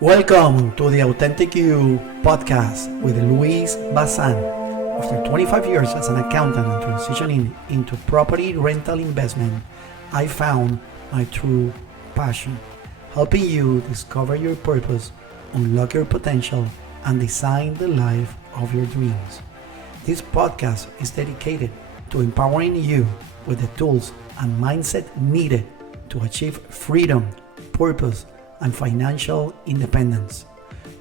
Welcome to the Authentic You podcast with Louis Bazan. After 25 years as an accountant and transitioning into property rental investment, I found my true passion, helping you discover your purpose, unlock your potential, and design the life of your dreams. This podcast is dedicated to empowering you with the tools and mindset needed to achieve freedom, purpose, and financial independence.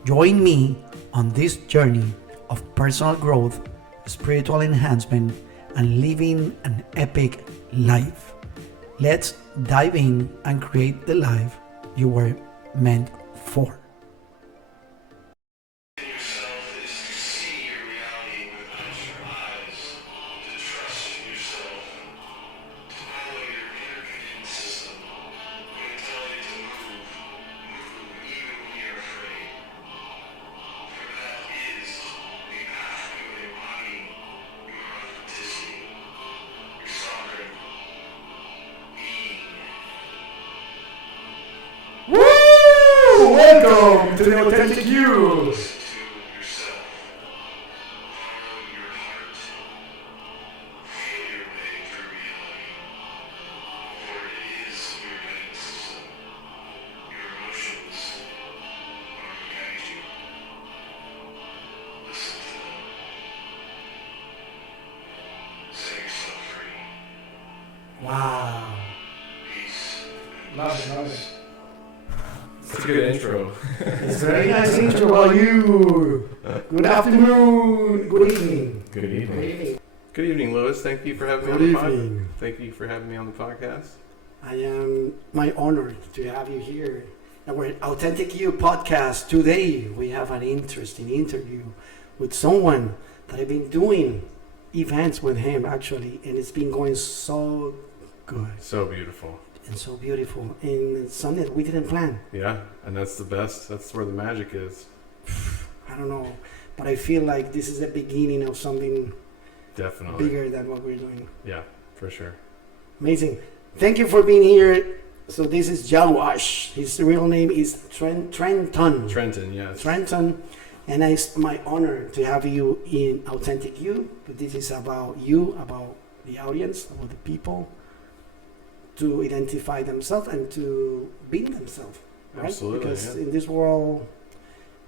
Join me on this journey of personal growth, spiritual enhancement, and living an epic life. Let's dive in and create the life you were meant for. Welcome to the Authentic You! Wow. Love it. That's a good intro. It's a very nice intro. How are you? Good afternoon. Good evening. Good evening. Good evening, Louis. Thank you for having me on the podcast. Thank you for having me on the podcast. I am my honor to have you here. Our Authentic You podcast. Today we have an interesting interview with someone that I've been doing events with him actually, and it's been going so good. So beautiful. And so beautiful, and it's something that we didn't plan. Yeah, and that's the best. That's where the magic is. I don't know, but I feel like this is the beginning of something definitely bigger than what we're doing. Yeah, for sure. Amazing. Thank you for being here. So this is Jaguahh. His real name is Trenton. Trenton, yes. Trenton, and it's my honor to have you in Authentic You. But this is about you, about the audience, about the people, to identify themselves and to be themselves, right? Absolutely, because yeah. in this world,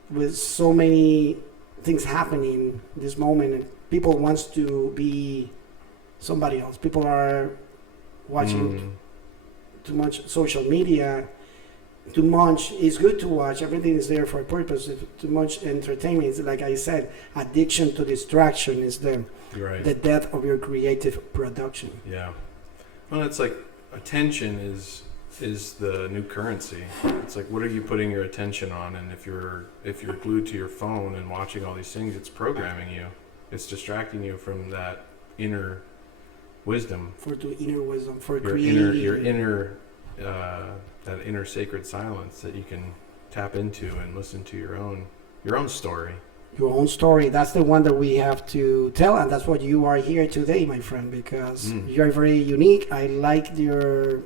with so many things happening this moment, people wants to be somebody else. People are watching too much social media. Too much is good to watch. Everything is there for a purpose. If too much entertainment is, like I said, addiction to distraction is the death of your creative production. Yeah. Well, it's like attention is the new currency. It's like, what are you putting your attention on? And if you're glued to your phone and watching all these things, it's programming you. It's distracting you from that inner wisdom. For the inner wisdom, for your inner that inner sacred silence that you can tap into and listen to your own story. Your own story. That's the one that we have to tell, and that's what you are here today, my friend, because you're very unique. I like your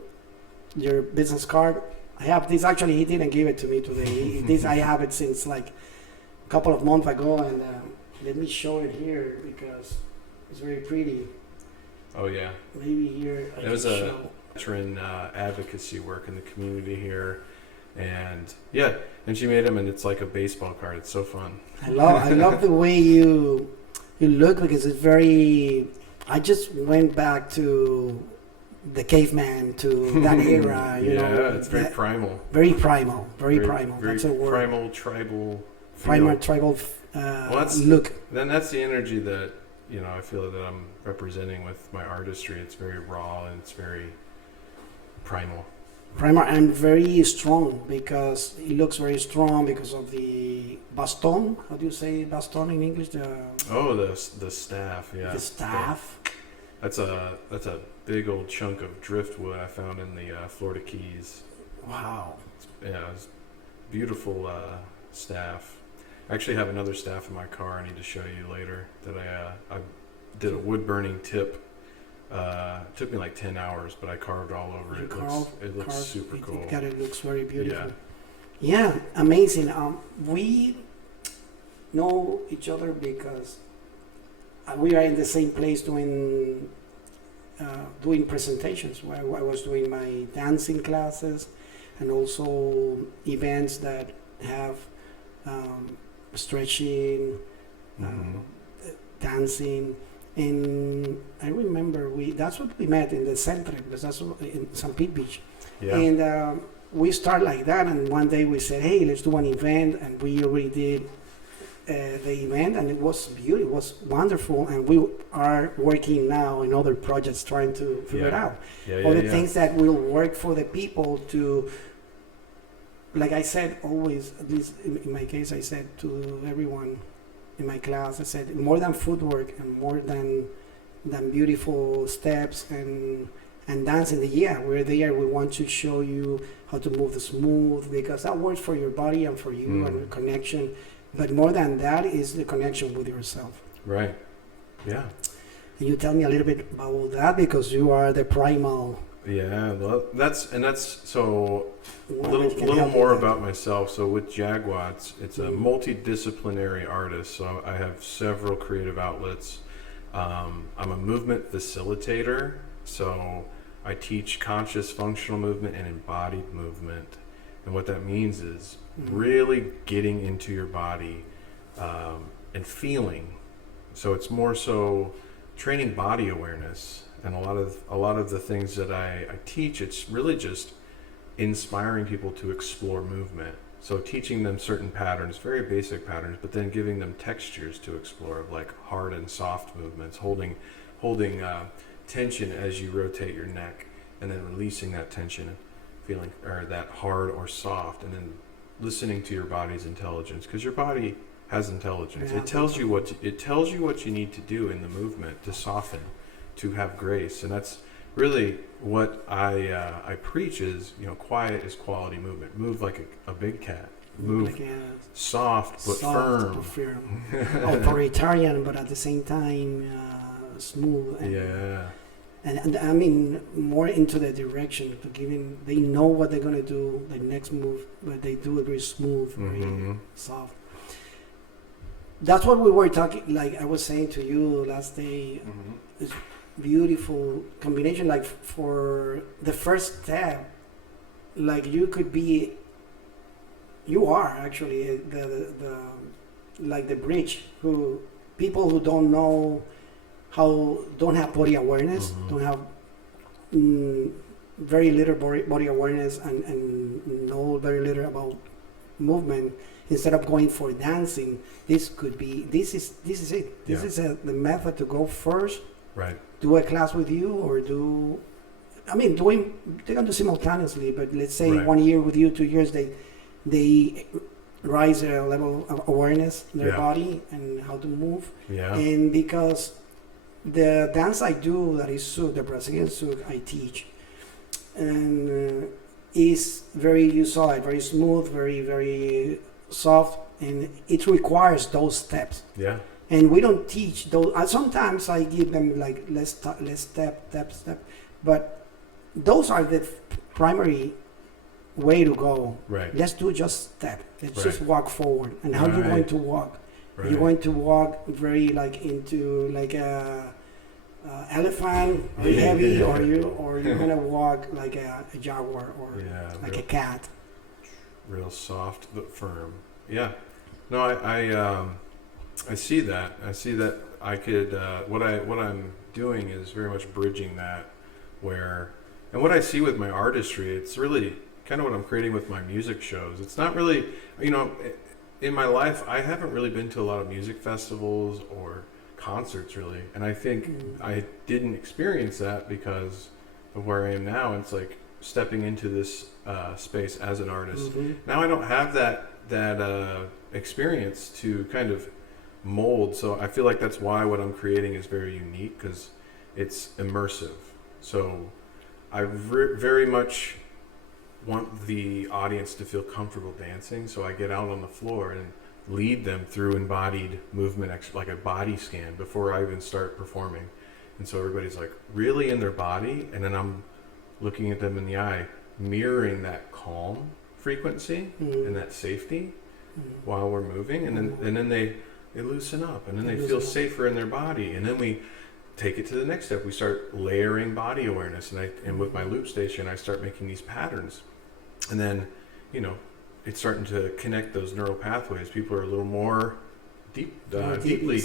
business card. I have this. Actually, he didn't give it to me today. This I have it since like a couple of months ago, and let me show it here because it's very pretty. Oh yeah. Maybe here. It was a veteran advocacy work in the community here. And yeah, and she made them, and it's like a baseball card. It's so fun. I love the way you look, because it's very. I just went back to the caveman, to that era. You know, it's very primal. Very primal. Very primal. Very that's a word. Primal, tribal. Primal, tribal look. Then that's the energy that I feel that I'm representing with my artistry. It's very raw and it's very primal. Primal and very strong, because it looks very strong because of the baston. How do you say baston in English? The staff. Yeah. The staff. That's a big old chunk of driftwood I found in the Florida Keys. Wow. It's beautiful staff. I actually have another staff in my car I need to show you later that I did a wood burning tip. It took me like 10 hours, but I carved all over it. It looks super cool. It looks very beautiful. Yeah. Yeah, amazing. We know each other because we are in the same place doing presentations. Where I was doing my dancing classes, and also events that have stretching, Mm-hmm. dancing. And I remember that's what we met in the center, because that's in St. Pete Beach. Yeah. And we start like that, and one day we said, hey, let's do an event, and we already did the event, and it was beautiful, it was wonderful, and we are working now in other projects trying to figure it out. All the things that will work for the people to, like I said, always, at least in my case, I said to everyone in my class, I said, more than footwork and more than beautiful steps and dancing. Yeah, we're there. We want to show you how to move the smooth, because that works for your body and for you and your connection. But more than that is the connection with yourself. Right. Yeah. Can you tell me a little bit about that, because you are the primal. Yeah, well, that's so a little more about myself. So with Jaguahh, it's a multidisciplinary artist. So I have several creative outlets. I'm a movement facilitator. So I teach conscious functional movement and embodied movement. And what that means is really getting into your body and feeling. So it's more so training body awareness. And a lot of the things that I teach, it's really just inspiring people to explore movement. So teaching them certain patterns, very basic patterns, but then giving them textures to explore, of like hard and soft movements, holding tension as you rotate your neck, and then releasing that tension, feeling or that hard or soft, and then listening to your body's intelligence, because your body has intelligence. Yeah, it tells you what you need to do in the movement to soften, to have grace. And that's really what I preach is, quiet is quality movement. Move like a big cat. Move like soft but firm. Authoritarian, but at the same time smooth. And I mean, more into the direction to giving. They know what they're gonna do. The next move, but they do it very smooth, very soft. That's what we were talking. Like I was saying to you last day. It's beautiful combination. Like for the first step, like you are actually the like the bridge. Who people who don't know don't have body awareness, don't have very little body awareness, and know very little about movement. Instead of going for dancing, this is it. This is the method to go first. Right. Do a class with you, or they can do simultaneously. But let's say 1 year with you, 2 years, they rise their level of awareness in their body and how to move. Yeah. And because the dance I do, that is souk, the Brazilian souk I teach, and is very, you saw it, very smooth, very, very soft, and it requires those steps. Yeah. And we don't teach those. Sometimes I give them like let's step, but those are the primary way to go. Right. Let's do just step. Let's just walk forward. And how you're going to walk? Right. You're going to walk very like into like a elephant, very heavy, or you're gonna walk like a jaguar or like a cat. Real soft but firm. Yeah. No, I see that. I see that I could. What I'm doing is very much bridging that, and what I see with my artistry, it's really kind of what I'm creating with my music shows. It's not really, in my life, I haven't really been to a lot of music festivals or concerts really, and I think I didn't experience that because of where I am now. It's like stepping into this space as an artist. Now I don't have that experience to kind of mold, so I feel like that's why what I'm creating is very unique, because it's immersive. So I very much want the audience to feel comfortable dancing, so I get out on the floor and lead them through embodied movement, like a body scan before I even start performing. And so everybody's like really in their body, and then I'm looking at them in the eye, mirroring that calm frequency Mm-hmm. and that safety Mm-hmm. while we're moving, and then they loosen up, and then they feel safer in their body, and then we take it to the next step. We start layering body awareness, and with my loop station, I start making these patterns, and then, it's starting to connect those neural pathways. People are a little more deeply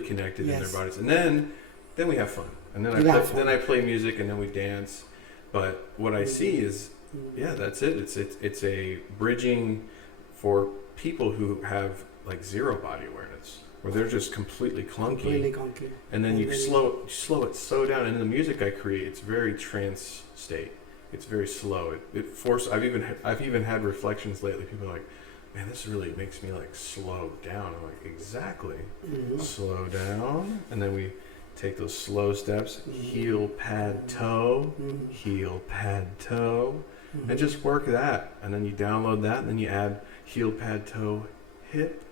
connected in their bodies, and then we have fun, and then I play music, and then we dance. But what I see is, that's it. It's a bridging for people who have like zero body awareness, where they're just completely clunky. And then you slow it so down. And in the music I create, it's very trance state. It's very slow. I've even had reflections lately. People are like, man, this really makes me like slow down. I'm like, exactly. Mm-hmm. Slow down. And then we take those slow steps, heel, pad, toe, heel, pad, toe, and just work that. And then you download that, and then you add heel, pad, toe, hip.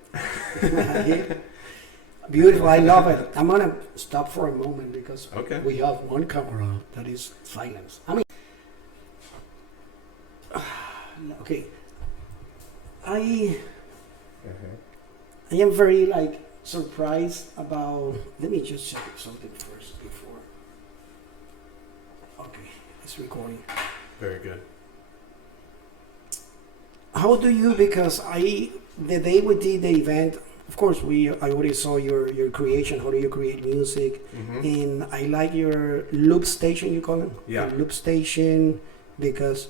Beautiful. I love it. I'm going to stop for a moment because we have one camera that is silence. Okay. I am very surprised about. Let me just check something first before. Okay, it's recording. Very good. How do you? Because the day we did the event, of course, I already saw your creation. How do you create music? Mm-hmm. And I like your loop station. You call it? Yeah. Your loop station, because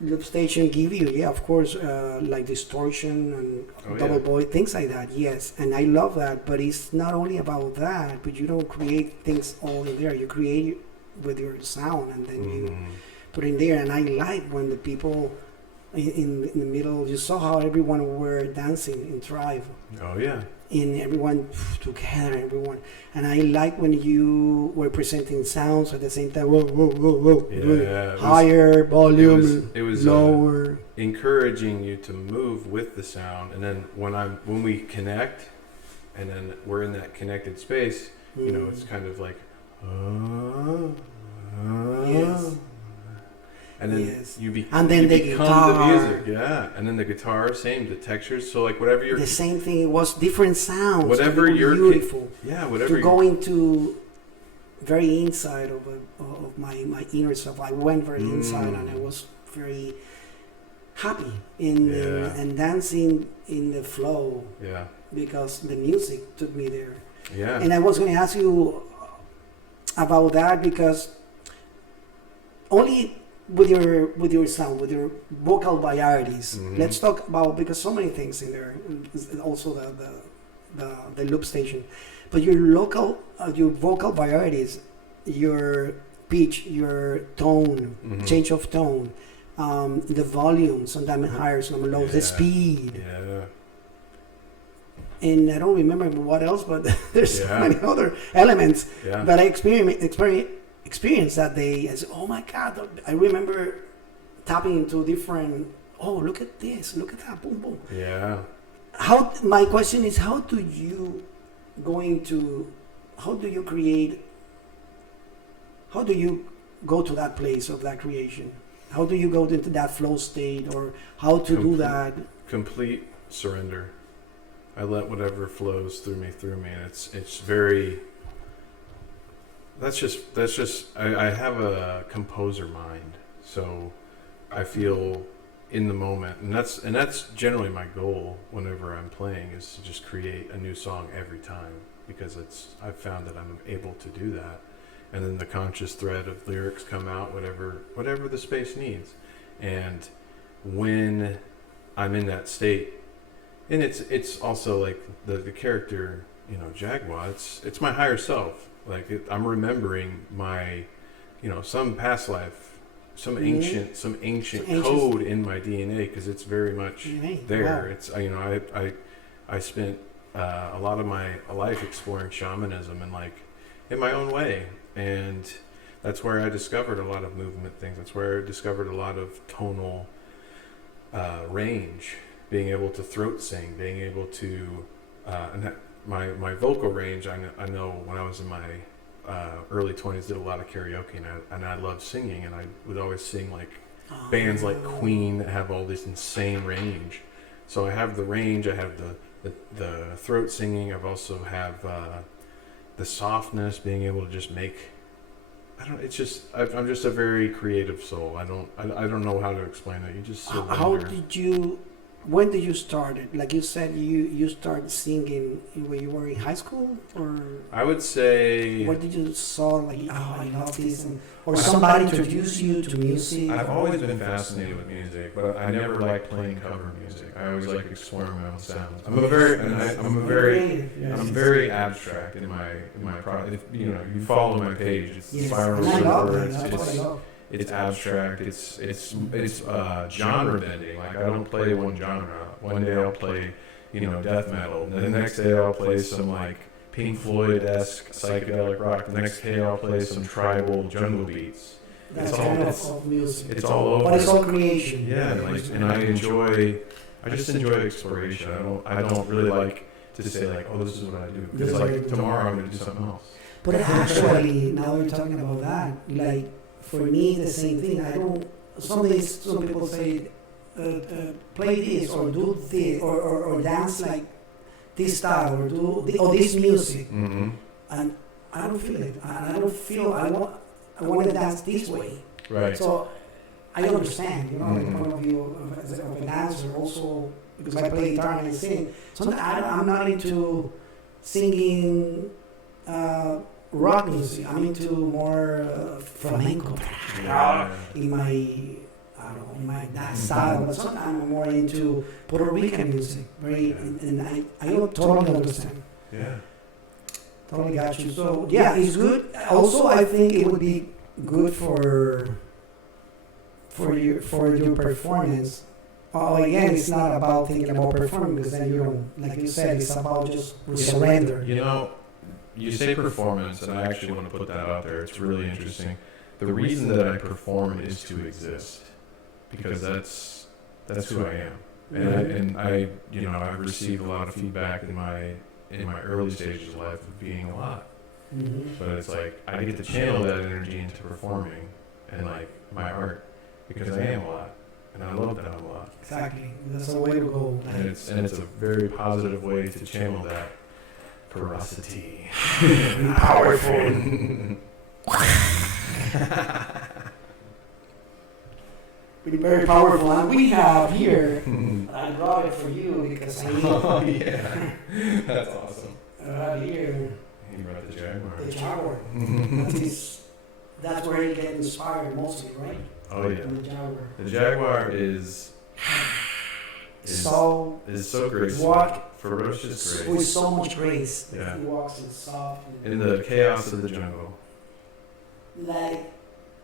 loop station give you, of course, like distortion and double void, things like that. Yes, and I love that. But it's not only about that. But you don't create things all in there. You create with your sound, and then you put in there. And I like when the people in the middle. You saw how everyone were dancing in Thrive. Oh yeah. And everyone together, and I like when you were presenting sounds at the same time. Whoa, whoa, whoa, whoa! Yeah, higher volume, it was lower. Encouraging you to move with the sound, and then when we connect, and then we're in that connected space, it's kind of like, yes. And then you become the guitar. The music, and then the guitar, same, the textures. So like whatever you're, the same thing. It was different sounds. Whatever you're beautiful. Whatever. To go into very inside of my inner self. I went very inside, and I was very happy and dancing in the flow. Yeah. Because the music took me there. Yeah. And I was going to ask you about that, because only with your sound, with your vocal varieties. Let's talk about, because so many things in there. Also the loop station, but your vocal varieties, your pitch, your tone, change of tone, the volume, sometimes higher, sometimes low, the speed. Yeah. And I don't remember what else, but there's so many other elements that I experienced that day. I said, oh my God, I remember tapping into different, look at this, look at that, boom, boom. Yeah. My question is, how do you go to that place of that creation? How do you go into that flow state, or how to do that? Complete surrender. I let whatever flows through me, and it's very. That's just. I have a composer mind, so I feel in the moment, and that's generally my goal whenever I'm playing, is to just create a new song every time, because I've found that I'm able to do that, and then the conscious thread of lyrics come out, whatever the space needs, and when I'm in that state. And it's also like the character, Jaguahh. It's my higher self. Like I'm remembering my, some past life, some ancient code in my DNA, because it's very much there. Wow. It's I spent a lot of my life exploring shamanism and like in my own way, and that's where I discovered a lot of movement things. That's where I discovered a lot of tonal range. Being able to throat sing, being able to, and that my vocal range, I know when I was in my early 20s, did a lot of karaoke, and I loved singing, and I would always sing like bands like Queen that have all this insane range. So I have the range, I have the throat singing, I've also have the softness, being able to just make. I'm just a very creative soul. I don't know how to explain it. You just surrender. When did you start it? Like you said, you started singing when you were in high school, or I would say. What did you saw like? Oh, I love this, or somebody introduced you to music. I've always been fascinated with music, but I never liked playing cover music. I always like exploring my own sounds. I'm very abstract in my product. You follow my page. It's spirals of words. It's abstract. It's genre bending. Like I don't play one genre. One day I'll play, death metal. And then the next day I'll play some like Pink Floyd-esque psychedelic rock. The next day I'll play some tribal jungle beats. That's all music. It's all over. But it's all creation. Yeah, and I just enjoy exploration. I don't really like to say like, oh, this is what I do. Because like tomorrow I'm going to do something else. But actually, now we're talking about that, like. For me, the same thing. I don't. Some people say, play this or do this or dance like this style or or this music, and I don't feel it. I don't feel I want to dance this way. Right. So I understand, the point of view of a dancer also, because I play guitar and I sing. Sometimes I'm not into singing. Rock music. I'm into more flamenco in my that style. But sometimes I'm more into Puerto Rican music. And I don't totally understand. Yeah. Totally got you. So yeah, it's good. Also, I think it would be good for your performance. Again, it's not about thinking about performing, because then you don't, like you said, it's about just surrender. You say performance, and I actually want to put that out there. It's really interesting. The reason that I perform is to exist, because that's who I am. And I've received a lot of feedback in my early stages of life of being a lot. Mm-hmm. But it's like I get to channel that energy into performing and like my art, because I am a lot, and I love that I'm a lot. Exactly, that's the way to go. And it's a very positive way to channel that. Ferocity. Powerful. Very powerful. And we have here, I brought it for you because I need Oh, yeah. That's awesome. Right here. You brought the Jaguahh. The Jaguahh. That's where you get inspired mostly, right? Oh, yeah. From the Jaguahh. The Jaguahh is so graceful. Ferocious grace. With so much grace. Yeah. He walks in soft. In the chaos of the jungle. Like,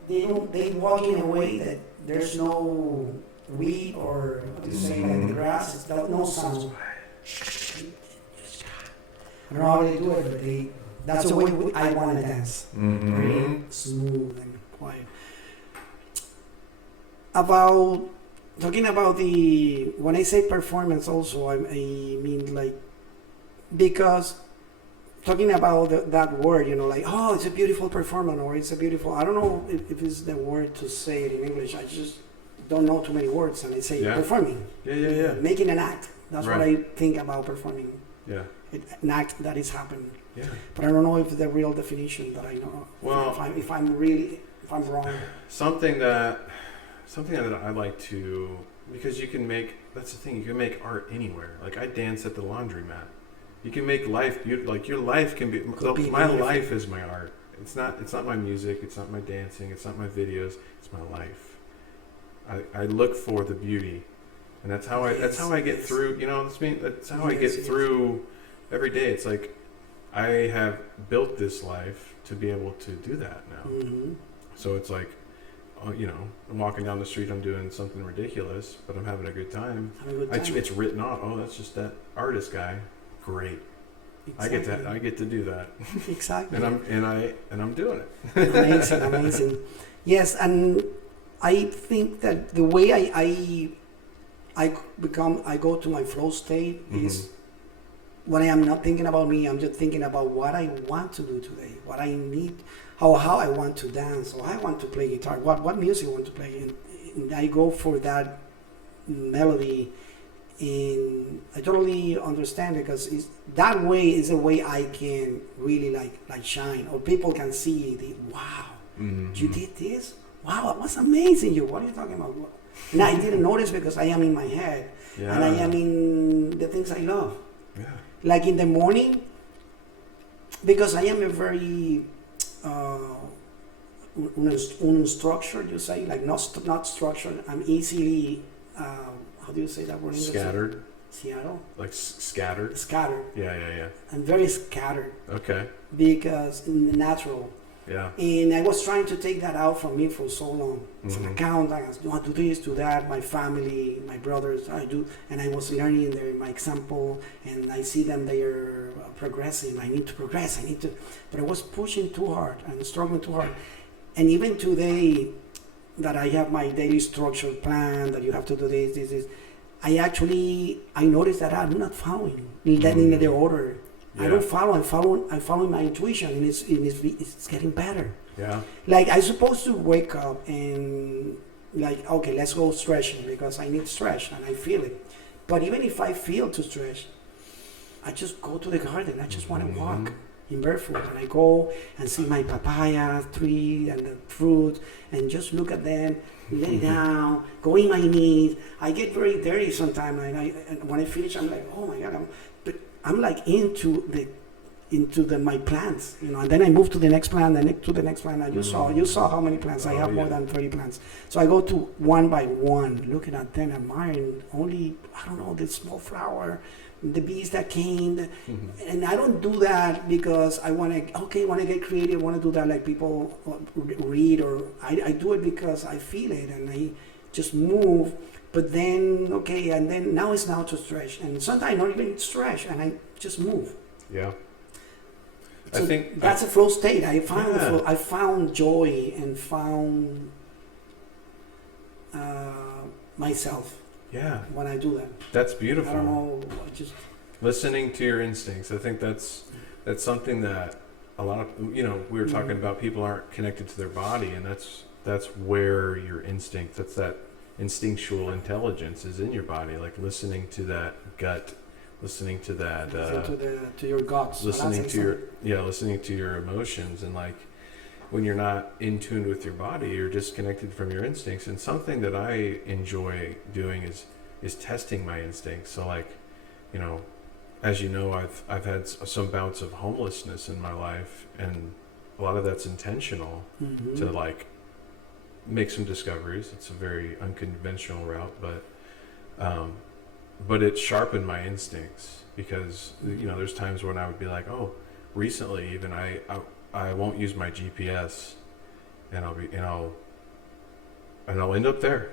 they walk in a way that there's no weed or, what do you say, like the grass, it's no sound. I don't know how they do it, but that's the way I want to dance. Mm-hmm. Very smooth and quiet. Talking about when I say performance also, I mean like, because talking about that word, like, oh, it's a beautiful performance, or it's a beautiful, I don't know if it's the word to say it in English. I just don't know too many words, and I say performing. Yeah. Making an act. That's right. what I think about performing. Yeah. An act that is happening. Yeah. But I don't know if the real definition that I know. Well, if I'm wrong. Something that I like to, because you can make, that's the thing, you can make art anywhere. Like I dance at the laundromat. You can make life beautiful. Like your life can be my life is my art. It's not my music, it's not my dancing, it's not my videos, it's my life. I look for the beauty. And that's how I get through, that's how I get through every day. It's like I have built this life to be able to do that now. Mm-hmm. So it's like, I'm walking down the street, I'm doing something ridiculous, but I'm having a good time. It's written on. Oh, that's just that artist guy. Great. Exactly. I get to do that. Exactly. and I'm doing it. Amazing. Yes, and I think that the way I go to my flow state is when I am not thinking about me, I'm just thinking about what I want to do today, what I need, how I want to dance, or I want to play guitar, what music I want to play. I go for that melody, and I totally understand because that way is a way I can really like shine, or people can see wow, you did this, wow, it was amazing. What are you talking about? And I didn't notice because I am in my head, and I am in the things I love. Yeah. Like in the morning, because I am a very unstructured, you say, like not structured. I'm easily, how do you say that word in English? Scattered. Seattle? Like scattered? Scattered. Yeah. I'm very scattered. Okay. Because natural. Yeah. And I was trying to take that out from me for so long. As an accountant, I do this, do that, my family, my brothers, I do. And I was learning my example, and I see them, they are progressing. I need to progress, but I was pushing too hard and struggling too hard. And even today, that I have my daily structured plan, that you have to do this, I noticed that I'm not following that in the order. Yeah. I don't follow. I'm following my intuition, and it's getting better. Yeah. Like I'm supposed to wake up and like, okay, let's go stretching because I need stretch and I feel it. But even if I feel to stretch, I just go to the garden. I just want to walk in barefoot, and I go and see my papaya tree and the fruit, and just look at them, lay down, go in my knees. I get very dirty sometimes, and when I finish, I'm like, oh my God, I'm like into my plants, and then I move to the next plant, and to the next plant. And you saw how many plants I have, more than 30 plants. So I go to one by one, looking at them, admiring only, I don't know, the small flower, the bees that came, and I don't do that because I want to get creative, want to do that like people read, or I do it because I feel it, and I just move. But then, and then now it's now to stretch, and sometimes not even stretch, and I just move. Yeah. So I think that's a flow state. I found joy and found myself. Yeah. When I do that. That's beautiful. I don't know. Listening to your instincts. I think that's something that a lot of we were talking about. People aren't connected to their body, and that's where your instinct. That's that instinctual intelligence is in your body. Like listening to that gut, listening to that. To your guts. Listening to your emotions, and like when you're not in tune with your body, you're disconnected from your instincts. And something that I enjoy doing is testing my instincts. So like, as you know, I've had some bouts of homelessness in my life, and a lot of that's intentional to like make some discoveries. It's a very unconventional route, but it sharpened my instincts because there's times when I would be like, oh, recently even I won't use my GPS, and I'll end up there.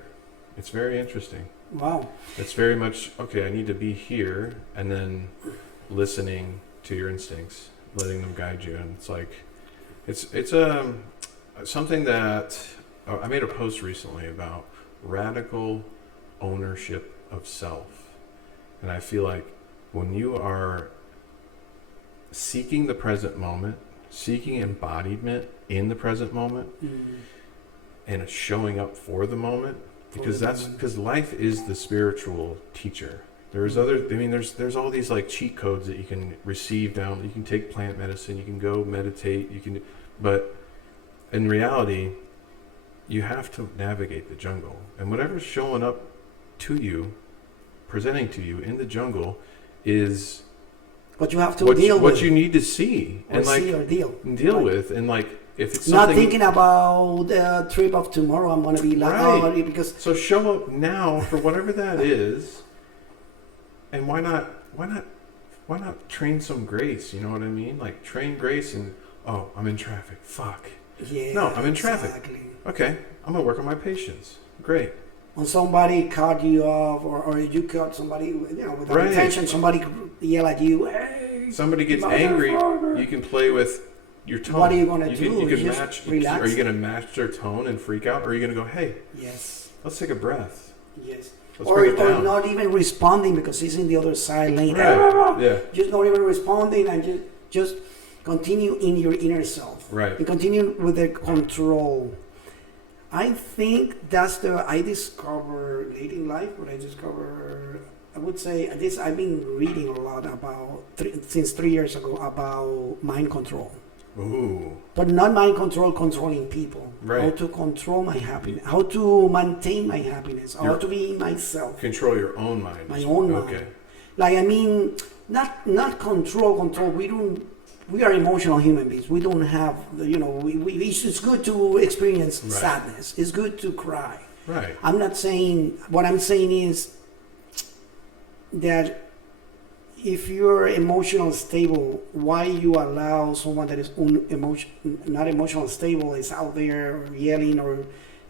It's very interesting. Wow. It's very much I need to be here, and then listening to your instincts, letting them guide you, and it's like it's something that I made a post recently about radical ownership of self, and I feel like when you are seeking the present moment, seeking embodiment in the present moment, and showing up for the moment, because life is the spiritual teacher. There's there's all these like cheat codes that you can receive down. You can take plant medicine, you can go meditate, but in reality, you have to navigate the jungle, and whatever's showing up to you, presenting to you in the jungle, is what you have to deal with. What you need to see or deal with, and like if it's not thinking about the trip of tomorrow, I'm gonna be like, because so show up now for whatever that is, and why not train some grace? You know what I mean? Like train grace, and I'm in traffic. Fuck. Yeah. No, I'm in traffic. Exactly. Okay, I'm gonna work on my patience. Great. When somebody cut you off, or you cut somebody, with intention, somebody yell at you. Hey, somebody gets angry. You can play with your tone. What are you gonna do? You can just match. Relax. Are you gonna match their tone and freak out, or are you gonna go, hey? Yes. Let's take a breath. Yes. Let's bring it down. Or not even responding because he's in the other side lane. Right. Yeah. Just not even responding, and just continue in your inner self. Right. And continue with the control. I think that's I discovered late in life, but I would say this, I've been reading a lot about, since 3 years ago, about mind control. Ooh. But not mind control, controlling people. Right. How to control my happiness. How to maintain my happiness. How to be myself. Control your own mind. My own mind. Okay. Like, I mean, not control. We are emotional human beings. We don't have, it's good to experience sadness. It's good to cry. Right. What I'm saying is that if you're emotional stable, why you allow someone that is not emotional stable is out there yelling or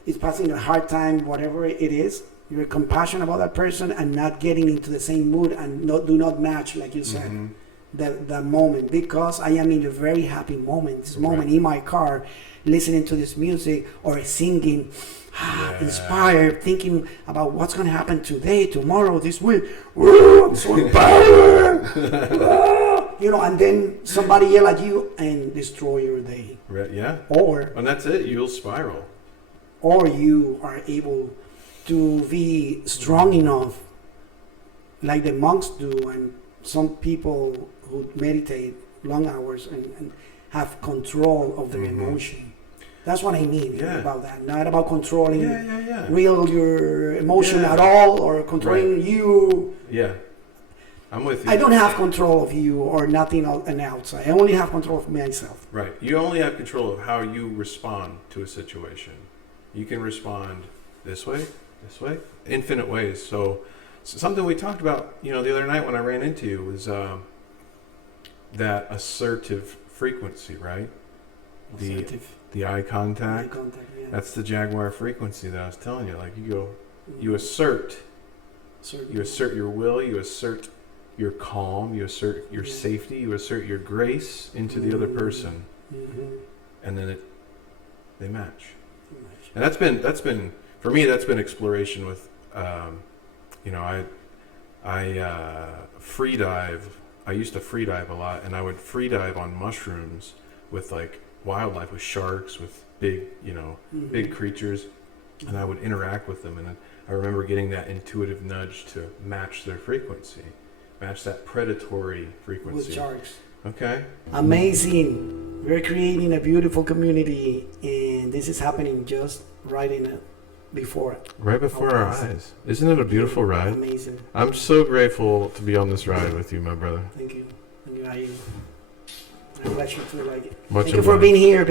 is passing a hard time, whatever it is, you're compassionate about that person and not getting into the same mood and do not match, like you said, the moment. Because I am in a very happy moment, this moment in my car, listening to this music or singing, inspired, thinking about what's going to happen today, tomorrow, this week. I'm so empowered. And then somebody yell at you and destroy your day. Right, yeah. And that's it. You'll spiral. Or you are able to be strong enough, like the monks do, and some people who meditate long hours and have control of their emotion. That's what I mean about that. Not about controlling your emotion at all, or controlling you. Yeah, I'm with you. I don't have control of you or nothing on the outside. I only have control of myself. Right. You only have control of how you respond to a situation. You can respond this way, infinite ways. So something we talked about, the other night when I ran into you was that assertive frequency, right? The eye contact. That's the Jaguahh frequency that I was telling you. Like you assert your will, you assert your calm, you assert your safety, you assert your grace into the other person, and then they match. And that's been for me. That's been exploration with, I free dive. I used to free dive a lot, and I would free dive on mushrooms with like wildlife, with sharks, with big, big creatures, and I would interact with them. And I remember getting that intuitive nudge to match their frequency, match that predatory frequency. With sharks. Okay. Amazing. We're creating a beautiful community, and this is happening just right before our eyes. Isn't it a beautiful ride? Amazing. I'm so grateful to be on this ride with you, my brother. Thank you. I'm glad you like it. Thank you for being here.